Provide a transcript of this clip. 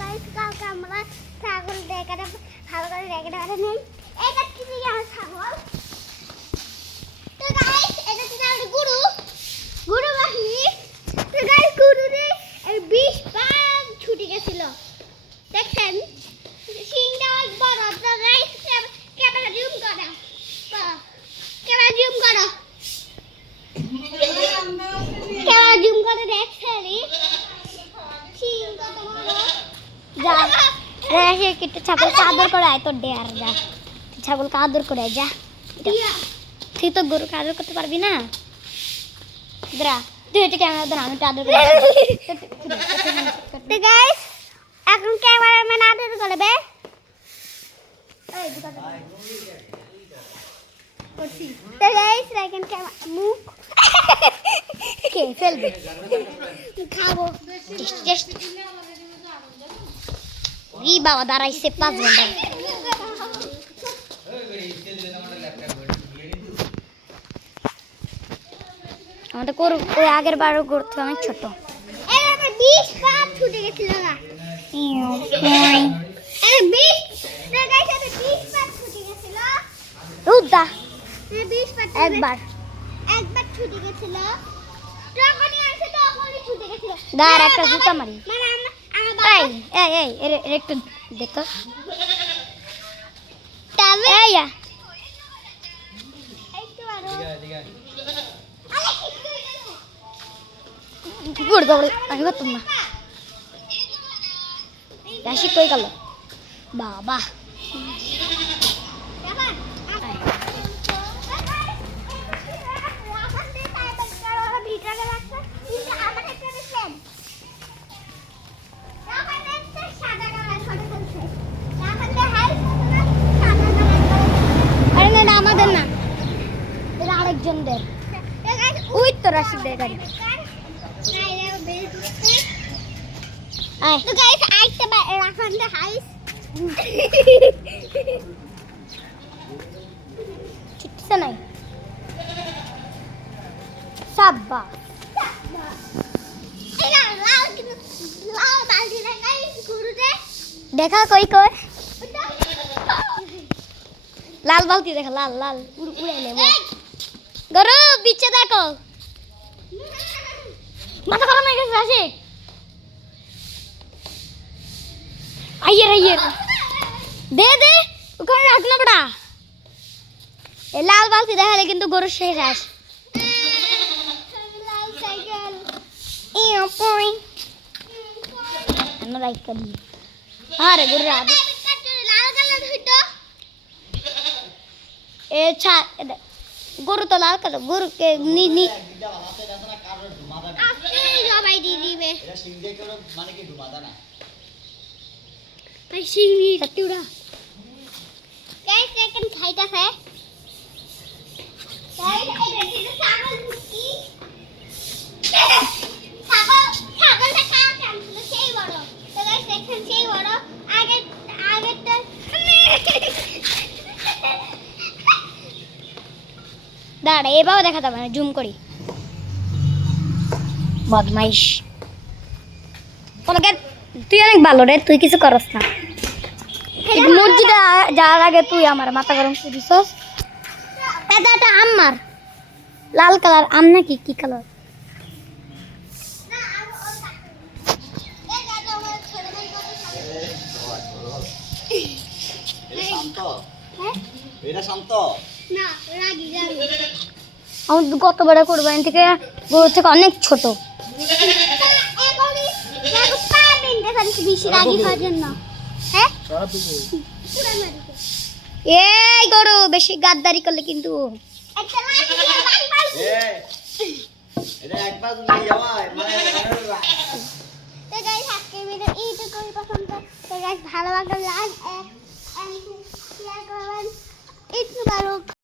Guys কালকে আমরা ছাগল দেখাটা ভালো করে দেখাটা নেই এটা কি আমার ছাগল তো গাইস এটা ছিল একটা গরু বাহিনী তো গাইস গরুরে 20 পা ছুটে গেছিল দেখেন সিংটা বড় তো গাইস ক্যামেরা জুম করো দেখছেন যা রে কিট্টু ছাগলকে আদর করে আয় তোর ডেয়ার যা ছাগলকে আদর করে যা তুই তো গরুকে আদর করতে পারবি না দ্রা তুই এটা ক্যামেরা ধর আমি আদর করে তো গাইস এখন ক্যামেরাম্যান আদর করবে এই দুটো করছি তো গাইস রাইকেন ক্যামেরা মুখ কে ফেলবে খাবো টেস্ট ই বাবা দাঁড়াইছে 5 ঘন্টা আমাদের করু ওই আগের বারও করতে অনেক ছোট এর আমার 20 পা ছুটে গেছিল না এর 20 তো গাইস এটা 20 পা ছুটে গেছিল উদা 20 পা একবার ছুটে গেছিল যখনই আসে তখনই ছুটে গেছিল দাঁড়া একটা জুতা মারি মানে এই এর একটু দেখো তবে এইয়া একটু আরো গুড বাবা আমি করতাম না রাশি কই গেল বাবা আমাদের না এটা আরেকজনদের ওই তো রাশিদের গাড়ি তো গাইস আইতে রাখান দে হাইস ঠিক নাই সাব্বা এলা লাল বালতি না গাইস গুরুতে দেখা কই কই লাল বালতি দেখা লাল উড়ে নেব গরু বিচ্ছে দেখো মাথা গরম হয়ে গেছে রাশি আইয়ের দে ওখানে রাখ না বড়া এ লাল বালতি দেখালে কিন্তু গরু শেষ আস লাল সাইকেল ইও পয় আমরা লাইক করি আরে গরু রাত লাল কালার হইতো এ ছা গরু তো লাল কালার গরুকে নি আপনি সবাই দিয়ে দিবে এটা সিং দিয়ে করে মানে কি ঘুমাতা না I see me Satura. Guys, I can fight us, eh? Guys, I can see the sagal muski. Sagal the car can the say boro. So guys, I can say boro. I get the দাঁড়া এবারও দেখা যাবে না zoom করি বদমাইশ তুই অনেক ভালো রে তুই কিছু করস না মসজিদে যাওয়ার আগে তুই আমার মাথা গরম করিস এটা আমার লাল কালার আম নাকি কি কালার আমার কত বড় কোরবানি থেকে গরু থেকে অনেক ছোট বেশি রাগি খাওয়ার জন্য হ্যাঁ এই গরু বেশি গাদ্দারি করলে কিন্তু ভালো লাগলে